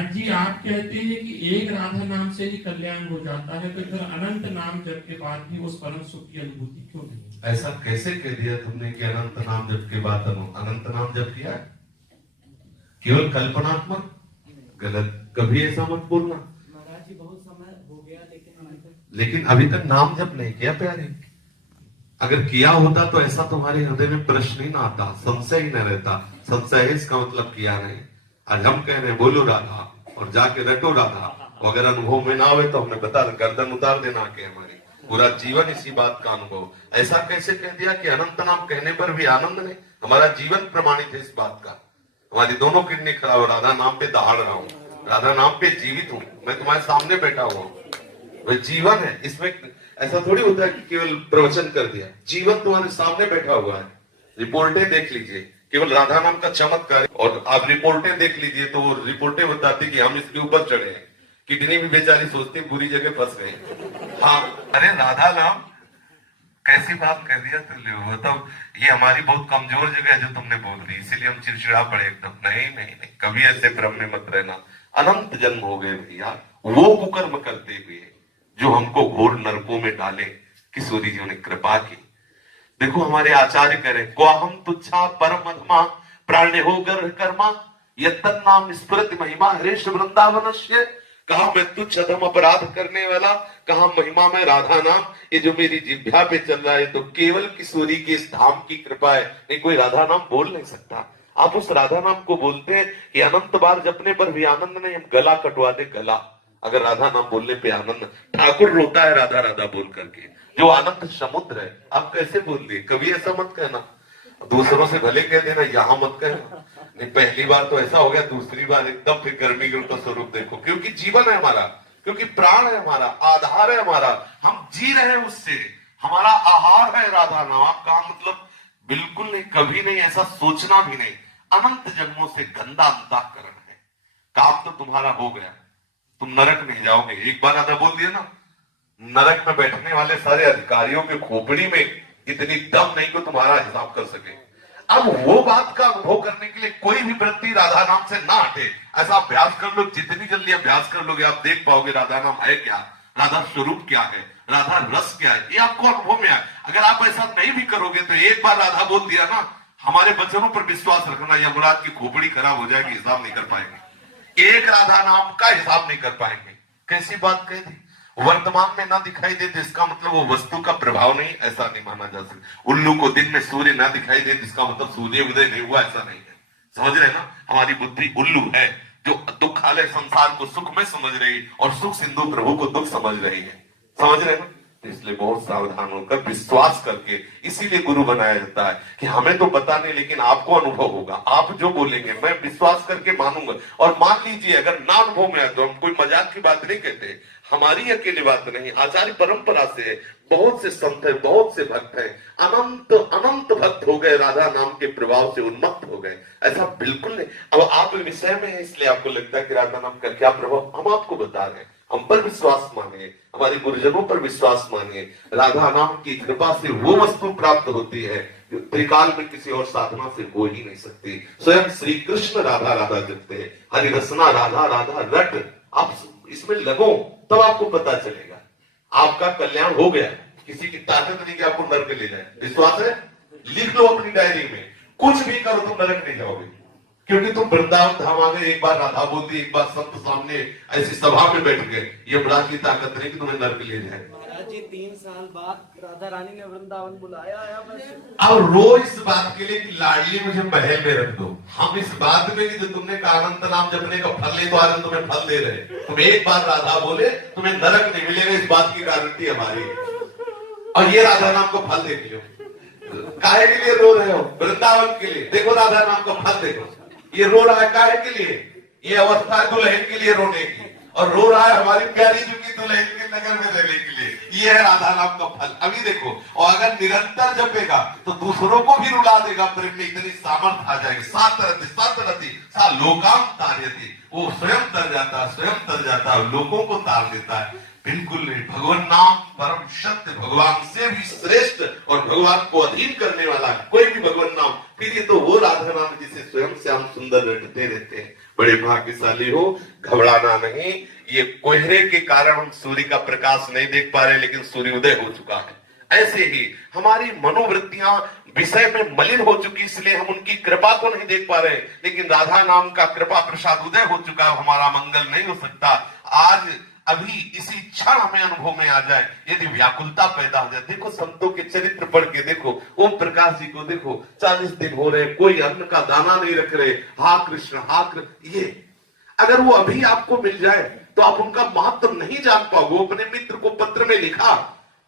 महाराज जी आप कहते हैं कि एक राधा नाम से ही कल्याण हो जाता है, तो फिर अनंत नाम जप के बाद भी उस परम सुख की अनुभूति क्यों नहीं? ऐसा कैसे कह दिया तुमने कि अनंत नाम जप के बाद अनंत नाम जप किया? केवल कल्पनात्मक? गलत, कभी ऐसा मत बोलना। महाराज जी बहुत समय हो गया लेकिन अभी तक नाम जप नहीं किया प्यारे। अगर किया होता तो ऐसा तुम्हारे हृदय में प्रश्न ही ना आता, संशय ही न रहता। संशय है इसका मतलब किया नहीं। आज हम कह रहे बोलो राधा और जाके रटो राधा, अगर अनुभव में ना हो तो हमें बता दो, गर्दन उतार देना के हमारी पूरा जीवन इसी बात का अनुभव। ऐसा कैसे कह दिया कि अनंत नाम कहने पर भी आनंद नहीं? हमारा जीवन प्रमाणित है इस बात का। हमारी दोनों किडनी खराब, राधा नाम पे दहाड़ रहा हूँ, राधा नाम पे जीवित हूँ, मैं तुम्हारे सामने बैठा हुआ हूँ। वह जीवन है, इसमें ऐसा थोड़ी होता है कि केवल प्रवचन कर दिया। जीवन तुम्हारे सामने बैठा हुआ है। रिपोर्टें देख लीजिए, केवल राधा नाम का चमत्कार। और आप रिपोर्टें देख लीजिए तो वो रिपोर्टें बताती कि हम इसके ऊपर चढ़े हैं, किडनी भी बेचारी सोचती बुरी जगह फंस गए। हाँ, अरे राधा नाम कैसी बात कह दिया तुमने, मतलब ये हमारी बहुत कमजोर जगह है जो तुमने बोल दी, इसीलिए हम चिड़चिड़ा पड़े एकदम। नहीं नहीं नहीं, कभी ऐसे भ्रम में मत रहना। अनंत जन्म हो गए भैया वो कुकर्म करते हुए जो हमको घोर नरकों में डाले, किशोरी जी ने कृपा की। देखो हमारे आचार्य कह रहे, को हम तुच्छा परम अधमा प्राण्य हो गर्भ कर्मा यत्तन नाम स्मृति महिमा हरेश वृंदावनस्य। कहा मैं तुच्छ अधम अपराध करने वाला, कहा महिमा में राधा नाम। ये जो मेरी जिह्वा पे चल रहा है तो केवल किशोरी के इस धाम की कृपा है, नहीं कोई राधा नाम बोल नहीं सकता। आप उस राधा नाम को बोलते हैं कि अनंत बार जपने पर भी आनंद नहीं, हम गला कटवा दे गला अगर राधा नाम बोलने पे आनंद। ठाकुर रोता है राधा राधा बोल करके, जो आनंद समुद्र है। आप कैसे बोल दिए? कभी ऐसा मत कहना, दूसरों से भले कह देना, यहां मत कहना। नहीं, पहली बार तो ऐसा हो गया, दूसरी बार एकदम फिर गर्मी का स्वरूप देखो। क्योंकि जीवन है हमारा, क्योंकि प्राण है हमारा, आधार है हमारा, हम जी रहे हैं उससे, हमारा आहार है राधा नाम। आपका मतलब बिल्कुल नहीं, कभी नहीं, ऐसा सोचना भी नहीं। अनंत जन्मों से गंदा अंतःकरण है, काम तो तुम्हारा हो गया, तुम नरक नहीं जाओगे। एक बार राधा बोल दिया ना, नरक में बैठने वाले सारे अधिकारियों के खोपड़ी में इतनी दम नहीं को तुम्हारा हिसाब कर सके। अब वो बात का अनुभव करने के लिए कोई भी व्यक्ति राधा नाम से ना हटे। ऐसा अभ्यास कर लो, जितनी जल्दी अभ्यास कर लोगे आप देख पाओगे राधा नाम है क्या, राधा स्वरूप क्या है, राधा रस क्या है, ये आपको अनुभव में आए। अगर आप ऐसा नहीं भी करोगे तो एक बार राधा बोल दिया ना, हमारे वचनों पर विश्वास रखना, यमराज की खोपड़ी खराब हो जाएगी, हिसाब नहीं कर पाएंगे, एक राधा नाम का हिसाब नहीं कर पाएंगे। कैसी बात कह दी? वर्तमान में ना दिखाई दे तो इसका मतलब वो वस्तु का प्रभाव नहीं, ऐसा नहीं माना जा सकता। उल्लू को दिन में सूर्य ना दिखाई दे इसका मतलब सूर्य उदय नहीं हुआ, ऐसा नहीं है। समझ रहे ना, हमारी बुद्धि उल्लू है जो दुखालय संसार को सुख में समझ रही और सुख सिंधु प्रभु को दुख समझ रही है। समझ रहे ना, इसलिए बहुत सावधान होकर विश्वास करके, इसीलिए गुरु बनाया जाता है कि हमें तो पता नहीं लेकिन आपको अनुभव होगा। आप जो बोलेंगे मैं विश्वास करके मानूंगा। और मान लीजिए अगर ना अनुभव में आए तो हम कोई मजाक की बात नहीं कहते, हमारी अकेली बात नहीं, आचार्य परंपरा से है, बहुत से संत है, बहुत से भक्त हैं, अनंत अनंत भक्त हो गए, राधा नाम के प्रभाव से उन्मत्त हो गए। ऐसा बिल्कुल नहीं। अब आप विषय में है इसलिए आपको लगता है कि राधा नाम का क्या प्रभाव, हम आपको बता रहे हैं। हम पर विश्वास मानिए, हमारे गुरुजनों पर विश्वास मानिए। राधा नाम की कृपा से वो वस्तु प्राप्त होती है जो त्रिकाल में किसी और साधना से हो ही नहीं सकती। स्वयं श्री कृष्ण राधा राधा जपते हैं, हरि रसना राधा राधा रट। आप इसमें लगो तब आपको पता चलेगा आपका कल्याण हो गया। किसी की ताकत नहीं कि आपको नरक ले जाए। विश्वास है? लिख लो अपनी डायरी में, कुछ भी करो तुम नरक नहीं जाओगे, क्योंकि तुम वृंदावन धाम आ गए। एक बार राधा बोल दी, एक बार संत सामने ऐसी सभा में बैठ गए, ये अपराध की ताकत नहीं कि तुम्हें नरक ले जाए। महाराज जी 3 साल बाद राधा रानी ने वृंदावन बुलाया है बस। अब रोज इस बात के लिए कि लाडली मुझे महल में रख दो। हम इस बात में जो तुमने कहा अनंत नाम जपने का फल ले, तो आज तुम्हें फल दे रहे। तुम एक बार राधा बोले तुम्हें नरक नहीं मिलेगा, इस बात की गारंटी हमारी है। और ये राधा नाम को फल देख लो। काहे के लिए रो रहे हो? वृंदावन के लिए। देखो राधा नाम का फल देखो, ये रो रहा है काहे के लिए? ये अवस्था है दुल्हन के लिए रोने की, और रो रहा है हमारी प्यारी जी की दुल्हन के नगर में रहने के लिए। ये है राधा नाम का फल। अभी देखो, और अगर निरंतर जपेगा तो दूसरों को भी रुला देगा। प्रेम में इतनी सामर्थ्य आ जाएगी। सात रति सा लोकाम तार्यति, वो स्वयं तर जाता है, स्वयं तर जाता है, लोगों को तार देता है। बिल्कुल नहीं, भगवान नाम परम सत्य, भगवान से भी श्रेष्ठ और भगवान को अधीन करने वाला कोई भी भगवान नाम। फिर ये तो वो राधा नाम जिसे स्वयं श्याम सुंदर रटते रहते हैं। बड़े भाग्यशाली हो, घबराना नहीं। ये कोहरे के कारण हम सूर्य का प्रकाश नहीं देख पा रहे, लेकिन सूर्योदय हो चुका है। ऐसे ही हमारी मनोवृत्तियां विषय में मलिन हो चुकी, इसलिए हम उनकी कृपा को नहीं देख पा रहे, लेकिन राधा नाम का कृपा प्रसाद उदय हो चुका है। हमारा मंगल नहीं हो सकता। आज अभी इसी क्षण हमें अनुभव में आ जाए, यदि व्याकुलता पैदा हो जाए। देखो संतों के चरित्र पढ़ के देखो, ओम प्रकाश जी को देखो, 40 दिन हो रहे, कोई अन्न का दाना नहीं रख रहे, हा कृष्ण हा कृष्ण। ये अगर वो अभी आपको मिल जाए तो आप उनका महत्व नहीं जान पाओगे। वो अपने मित्र को पत्र में लिखा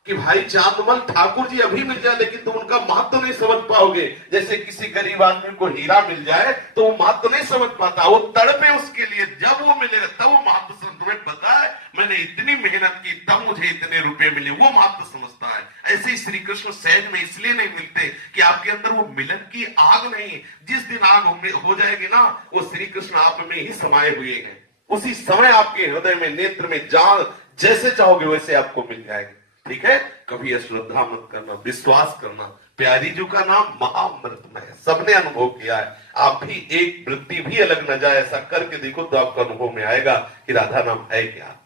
कि भाई चांदमल ठाकुर जी अभी मिल जाए, लेकिन तुम उनका महत्व नहीं समझ पाओगे। जैसे किसी गरीब आदमी को हीरा मिल जाए तो वो महत्व नहीं समझ पाता, वो तड़पे उसके लिए, जब वो मिलेगा तब वो महत्व समझ। तुम्हें पता है मैंने इतनी मेहनत की तब मुझे इतने रुपए मिले, वो महत्व समझता है। ऐसे ही श्री कृष्ण सहज में इसलिए नहीं मिलते कि आपके अंदर वो मिलन की आग नहीं। जिस दिन आग हो जाएगी ना, वो श्री कृष्ण आप में ही समाये हुए हैं। उसी समय आपके हृदय में, नेत्र में, जान जैसे चाहोगे वैसे आपको मिल जाएगा। ठीक है, कभी अश्रद्धा मत करना, विश्वास करना। प्यारी जी का नाम महाअमृतमय है, सबने अनुभव किया है। आप भी एक वृत्ति भी अलग न जाए, ऐसा करके देखो तो आपको अनुभव में आएगा कि राधा नाम है क्या।